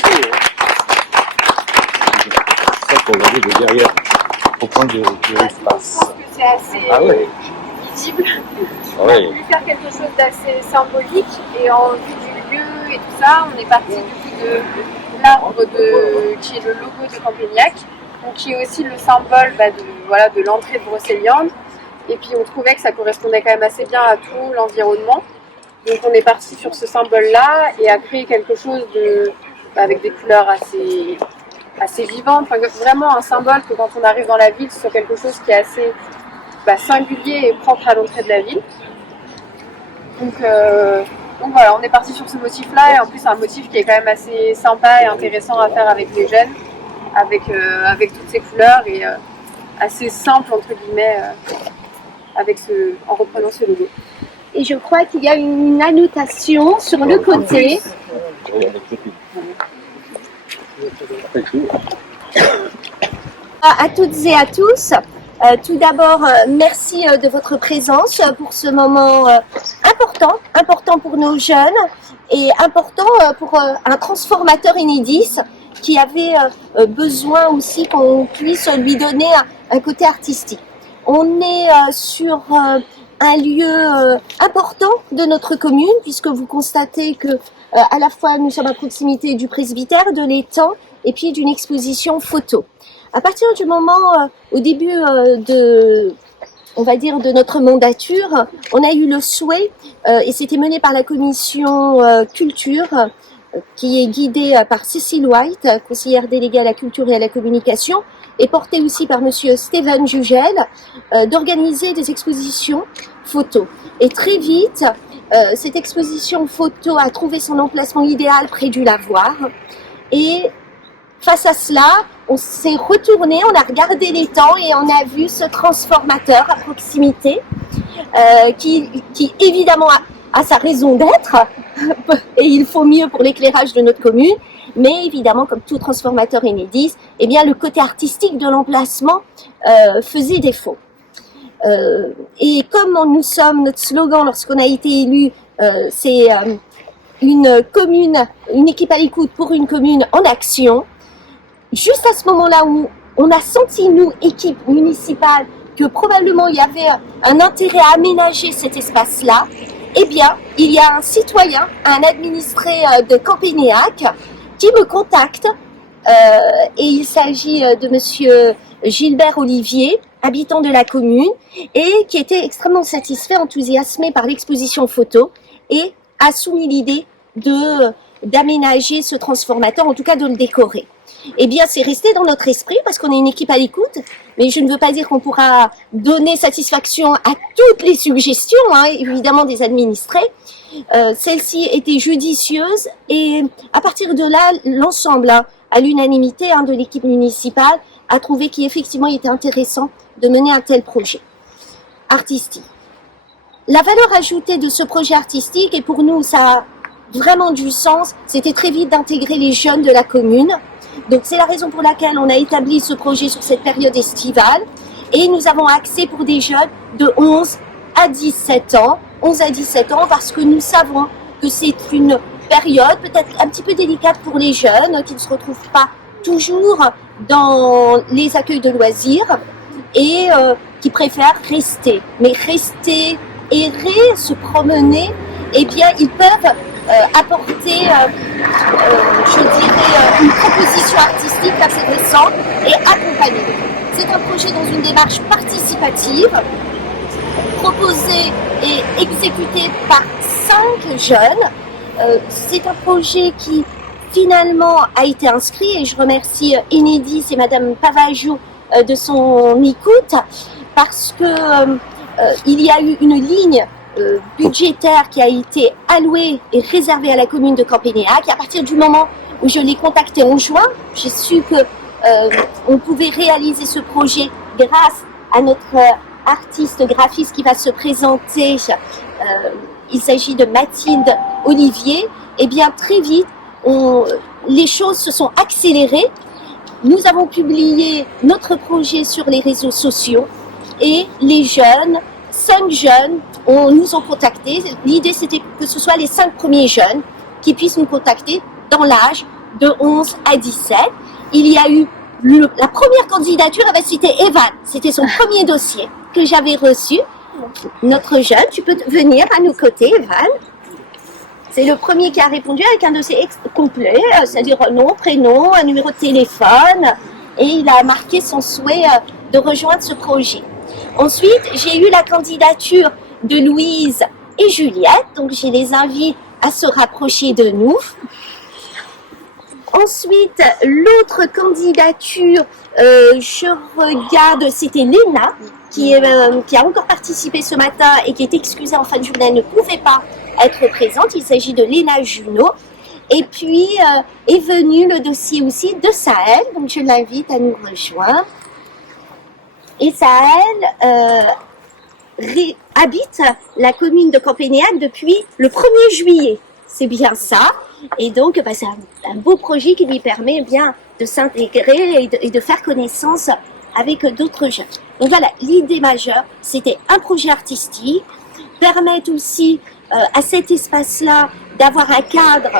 ça qu'on voit de derrière, au point de l'espace. Je pense que c'est assez visible. On a voulu faire quelque chose d'assez symbolique et en vue du lieu et tout ça, on est parti du coup de l'arbre qui est le logo de Campagnac, donc qui est aussi le symbole de l'entrée de Brocéliande. Et puis on trouvait que ça correspondait quand même assez bien à tout l'environnement. Donc on est parti sur ce symbole-là et a créé quelque chose avec des couleurs assez vivantes, enfin, vraiment un symbole que quand on arrive dans la ville, ce soit quelque chose qui est assez singulier et propre à l'entrée de la ville. Donc voilà, on est parti sur ce motif-là et en plus un motif qui est quand même assez sympa et intéressant à faire avec les jeunes, avec toutes ces couleurs et assez simple entre guillemets en reprenant ce logo. Et je crois qu'il y a une annotation sur le côté. À toutes et à tous, tout d'abord, merci de votre présence pour ce moment important pour nos jeunes et important pour un transformateur Enedis qui avait besoin aussi qu'on puisse lui donner un côté artistique. On est sur un lieu important de notre commune puisque vous constatez que à la fois nous sommes à proximité du presbytère, de l'étang et puis d'une exposition photo. À partir du moment au début de notre mandature, on a eu le souhait et c'était mené par la commission culture qui est guidée par Cécile White, conseillère déléguée à la culture et à la communication, et portée aussi par monsieur Stéphane Jugel, d'organiser des expositions photos. Et très vite, cette exposition photo a trouvé son emplacement idéal près du lavoir. Et face à cela, on s'est retourné, on a regardé l'étang et on a vu ce transformateur à proximité qui évidemment a sa raison d'être et il faut mieux pour l'éclairage de notre commune. Mais évidemment, comme tout transformateur Enedis, eh bien, le côté artistique de l'emplacement faisait défaut. Et comme nous sommes, notre slogan lorsqu'on a été élu, c'est une équipe à l'écoute pour une commune en action. Juste à ce moment-là où on a senti, nous, équipe municipale, que probablement il y avait un intérêt à aménager cet espace-là, eh bien, il y a un citoyen, un administré de Campagnac, qui me contacte, et il s'agit de monsieur Gilbert Olivier, habitant de la commune, et qui était extrêmement satisfait, enthousiasmé par l'exposition photo, et a soumis l'idée d'aménager ce transformateur, en tout cas de le décorer. Eh bien, c'est resté dans notre esprit parce qu'on est une équipe à l'écoute, mais je ne veux pas dire qu'on pourra donner satisfaction à toutes les suggestions, évidemment des administrés. Celle-ci était judicieuse et à partir de là, l'ensemble, à l'unanimité de l'équipe municipale, a trouvé qu'effectivement il était intéressant de mener un tel projet artistique. La valeur ajoutée de ce projet artistique, et pour nous ça a vraiment du sens, c'était très vite d'intégrer les jeunes de la commune. Donc c'est la raison pour laquelle on a établi ce projet sur cette période estivale et nous avons accès pour des jeunes de 11 à 17 ans. 11 à 17 ans parce que nous savons que c'est une période peut-être un petit peu délicate pour les jeunes qui ne se retrouvent pas toujours dans les accueils de loisirs et qui préfèrent rester. Mais rester, errer, se promener, eh bien ils peuvent apporter, je dirais, une proposition artistique intéressante et accompagner. C'est un projet dans une démarche participative, proposé et exécuté par 5 jeunes. C'est un projet qui finalement a été inscrit et je remercie Enedis et Madame Pavajou de son écoute parce que il y a eu une ligne budgétaire qui a été allouée et réservée à la commune de Campagnac. Et à partir du moment où je l'ai contacté en juin, j'ai su que on pouvait réaliser ce projet grâce à notre artiste graphiste qui va se présenter. Il s'agit de Mathilde Olivier. Et bien très vite, les choses se sont accélérées. Nous avons publié notre projet sur les réseaux sociaux et les jeunes, 5 jeunes, nous ont contactés. L'idée, c'était que ce soit les 5 premiers jeunes qui puissent nous contacter dans l'âge de 11 à 17. Il y a eu la première candidature, c'était Evan. C'était son premier dossier que j'avais reçu. Notre jeune, tu peux venir à nos côtés, Evan. C'est le premier qui a répondu avec un dossier complet, c'est-à-dire nom, prénom, un numéro de téléphone, et il a marqué son souhait de rejoindre ce projet. Ensuite, j'ai eu la candidature de Louise et Juliette, donc je les invite à se rapprocher de nous. Ensuite, l'autre candidature, je regarde, c'était Léna, qui a encore participé ce matin et qui est excusée en fin de journée, elle ne pouvait pas être présente. Il s'agit de Léna Junot. Et puis est venu le dossier aussi de Sahel, donc je l'invite à nous rejoindre. Et Sahel habite la commune de Campénéac depuis le 1er juillet. C'est bien ça. Et donc, c'est un beau projet qui lui permet bien de s'intégrer et de faire connaissance avec d'autres jeunes. Donc voilà, l'idée majeure, c'était un projet artistique, permettre aussi à cet espace-là d'avoir un cadre,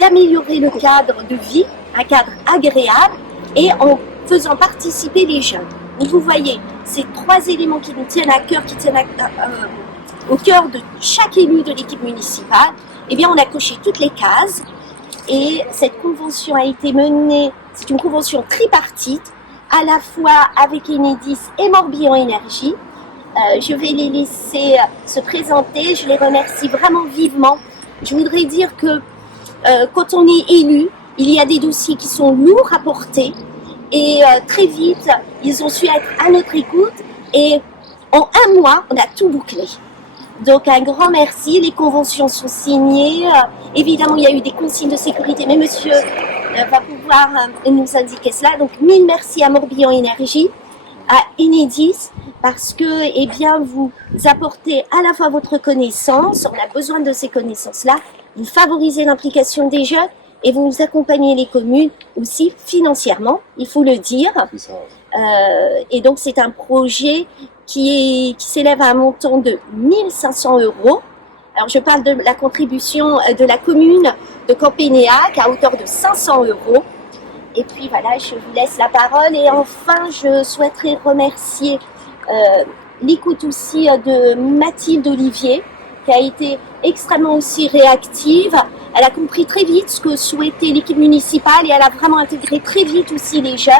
d'améliorer le cadre de vie, un cadre agréable, et en faisant participer les jeunes. Donc vous voyez, ces 3 éléments qui nous tiennent à cœur, qui tiennent au cœur de chaque élu de l'équipe municipale, eh bien on a coché toutes les cases, et cette convention a été menée, c'est une convention tripartite, à la fois avec Enedis et Morbihan Énergie. Je vais les laisser se présenter, je les remercie vraiment vivement. Je voudrais dire que quand on est élu, il y a des dossiers qui sont lourds à porter, et très vite, ils ont su être à notre écoute, et en 1 mois, on a tout bouclé. Donc un grand merci, les conventions sont signées, évidemment il y a eu des consignes de sécurité, mais monsieur va pouvoir nous indiquer cela. Donc 1000 merci à Morbihan Énergie, à Enedis, parce que eh bien, vous apportez à la fois votre connaissance, on a besoin de ces connaissances-là, vous favorisez l'implication des jeunes et vous accompagnez les communes aussi financièrement, il faut le dire. C'est ça. Et donc c'est un projet qui s'élève à un montant de 1 500 €. Alors je parle de la contribution de la commune de Campénéac à hauteur de 500 €. Et puis voilà, je vous laisse la parole. Et enfin, je souhaiterais remercier l'écoute aussi de Mathilde Olivier, qui a été extrêmement aussi réactive. Elle a compris très vite ce que souhaitait l'équipe municipale et elle a vraiment intégré très vite aussi les jeunes.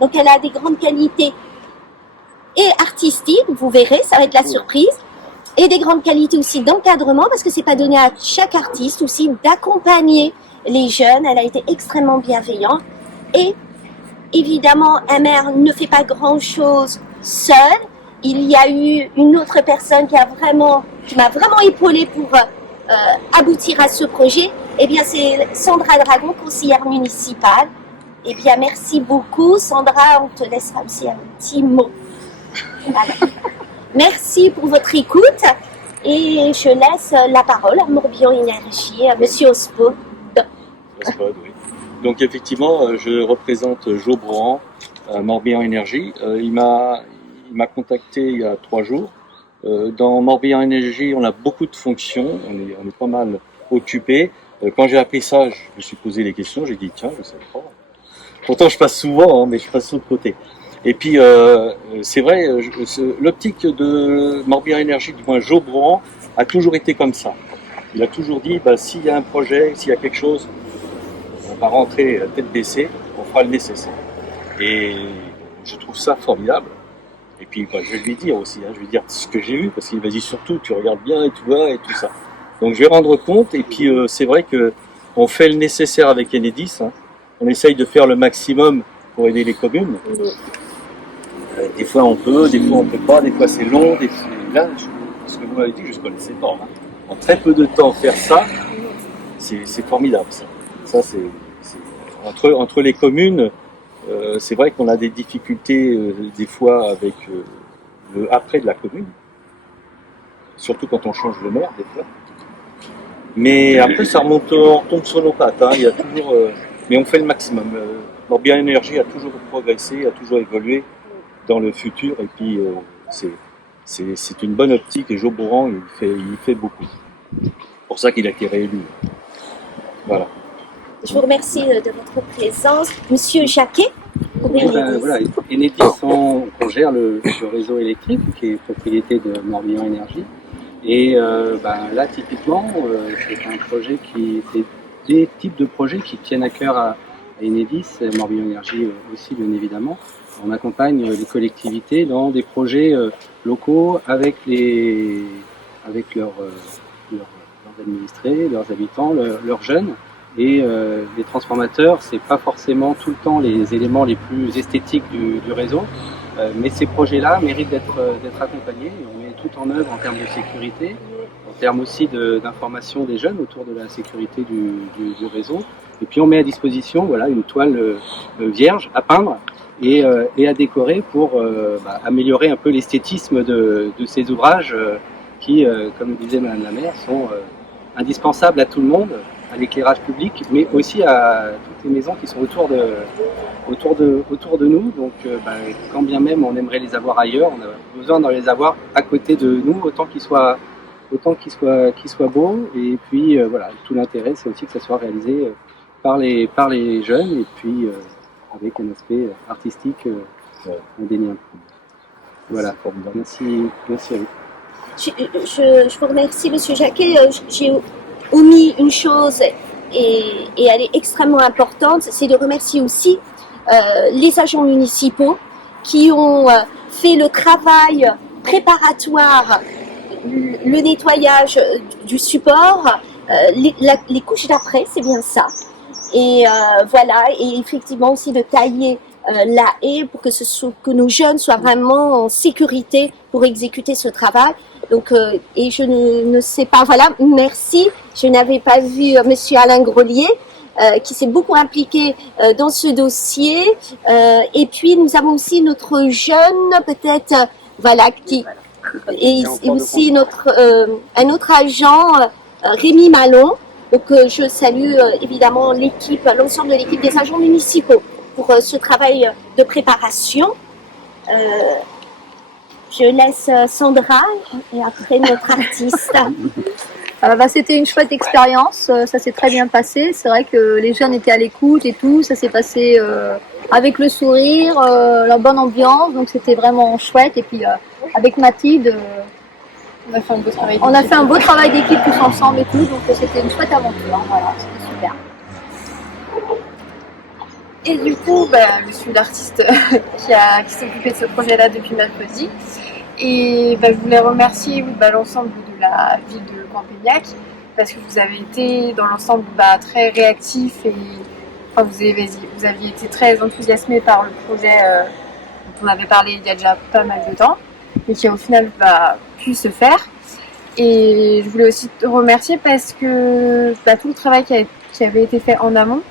Donc elle a des grandes qualités et artistiques, vous verrez, ça va être la surprise, et des grandes qualités aussi d'encadrement, parce que c'est pas donné à chaque artiste aussi d'accompagner les jeunes. Elle a été extrêmement bienveillante. Et évidemment, un maire ne fait pas grand-chose seul. Il y a eu une autre personne qui m'a vraiment épaulée pour aboutir à ce projet. Eh bien, c'est Sandra Dragon, conseillère municipale. Eh bien, merci beaucoup. Sandra, on te laissera aussi un petit mot. Voilà. Merci pour votre écoute. Et je laisse la parole à Morbihan Énergie, à Monsieur Ospod. Ospod, oui. Donc effectivement, je représente Jo Brohan, Morbihan Énergie. Il m'a contacté il y a 3 jours. Dans Morbihan Énergie, on a beaucoup de fonctions, on est pas mal occupé. Quand j'ai appris ça, je me suis posé des questions, j'ai dit tiens, je sais pas. Pourtant je passe souvent, mais je passe sur le côté. Et puis c'est vrai, l'optique de Morbihan Énergie, du moins Jo Brohan, a toujours été comme ça. Il a toujours dit s'il y a un projet, s'il y a quelque chose, on va rentrer tête baissée, on fera le nécessaire. Et je trouve ça formidable. Et puis je vais lui dire aussi, je vais lui dire ce que j'ai vu, parce qu'il m'a dit surtout tu regardes bien et tu vois et tout ça. Donc je vais rendre compte, et puis c'est vrai que on fait le nécessaire avec Enedis. On essaye de faire le maximum pour aider les communes. Des fois on peut, des fois on peut pas, des fois c'est long, des fois là, ce que vous m'avez dit, je ne connaissais pas. En très peu de temps faire ça, c'est formidable ça. Ça c'est entre les communes, c'est vrai qu'on a des difficultés des fois avec le après de la commune, surtout quand on change le maire des fois. Mais après ça remonte, on retombe sur nos pattes. Il y a toujours, mais on fait le maximum. Morbihan Énergie a toujours progressé, a toujours évolué dans le futur, et puis c'est une bonne optique. Et Jo Brohan, il fait beaucoup. C'est pour ça qu'il a été réélu. Voilà. Je vous remercie de votre présence. Monsieur Jacquet, pour Oui, Enedis. voilà, Enedis, on gère le réseau électrique qui est propriété de Morbihan Énergie. Et là, typiquement, c'est un projet c'est des types de projets qui tiennent à cœur à Enedis, Morbihan Énergie aussi, bien évidemment. On accompagne les collectivités dans des projets locaux avec leurs administrés, leurs habitants, leurs jeunes. Et les transformateurs, c'est pas forcément tout le temps les éléments les plus esthétiques du réseau, mais ces projets-là méritent d'être accompagnés. Et on met tout en œuvre en termes de sécurité, en termes aussi d'information des jeunes autour de la sécurité du réseau. Et puis on met à disposition une toile vierge à peindre et à décorer pour améliorer un peu l'esthétisme de ces ouvrages qui, comme disait Madame la maire, sont indispensables à tout le monde, à l'éclairage public, mais aussi à toutes les maisons qui sont autour de nous. Donc, quand bien même on aimerait les avoir ailleurs, on a besoin de les avoir à côté de nous, autant qu'ils soient beaux. Et puis, tout l'intérêt, c'est aussi que ça soit réalisé par les jeunes, et puis avec un aspect artistique indéniable. Voilà. Merci à vous. Je vous remercie, Monsieur Jacquet. J'ai omis une chose et elle est extrêmement importante, c'est de remercier aussi les agents municipaux qui ont fait le travail préparatoire, le nettoyage du support, les couches d'après, c'est bien ça. Et et effectivement aussi de tailler la haie pour que nos jeunes soient vraiment en sécurité pour exécuter ce travail. Donc, et je ne sais pas, merci. Je n'avais pas vu Monsieur Alain Grelier, qui s'est beaucoup impliqué dans ce dossier. Et puis, nous avons aussi notre jeune, peut-être, et aussi un autre agent, Rémi Malon. Donc, je salue évidemment l'ensemble de l'équipe des agents municipaux pour ce travail de préparation. Je laisse Sandra et après notre artiste. C'était une chouette expérience, ça s'est très bien passé. C'est vrai que les jeunes étaient à l'écoute et tout, ça s'est passé avec le sourire, la bonne ambiance, donc c'était vraiment chouette. Et puis avec Mathilde, on a fait un beau travail d'équipe tous ensemble et tout, donc c'était une chouette aventure. Voilà, c'était super. Et du coup, je suis l'artiste qui s'est occupée de ce projet-là depuis mercredi. Et je voulais remercier l'ensemble de la ville de Campagnac parce que vous avez été dans l'ensemble très réactifs et vous aviez été très enthousiasmés par le projet dont on avait parlé il y a déjà pas mal de temps et qui a au final pu se faire. Et je voulais aussi te remercier parce que tout le travail qui avait été fait en amont,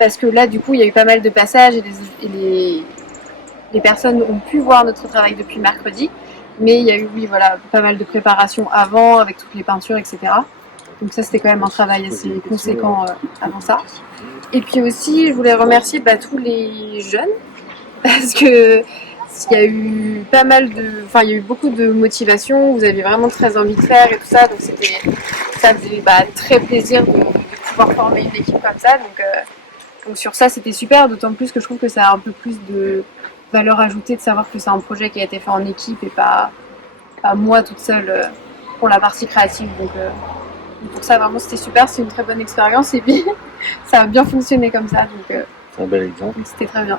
parce que là du coup il y a eu pas mal de passages et les personnes ont pu voir notre travail depuis mercredi, mais il y a eu pas mal de préparation avant avec toutes les peintures, etc. Donc ça c'était quand même un travail assez conséquent avant ça. Et puis aussi je voulais remercier tous les jeunes parce que il y a eu il y a eu beaucoup de motivation, vous avez vraiment très envie de faire et tout ça, donc ça faisait très plaisir de pouvoir former une équipe comme ça. Donc sur ça c'était super, d'autant plus que je trouve que ça a un peu plus de valeur ajoutée de savoir que c'est un projet qui a été fait en équipe et pas moi toute seule pour la partie créative. Donc pour ça vraiment c'était super, c'est une très bonne expérience et puis ça a bien fonctionné comme ça. Donc c'est un bel exemple. C'était très bien.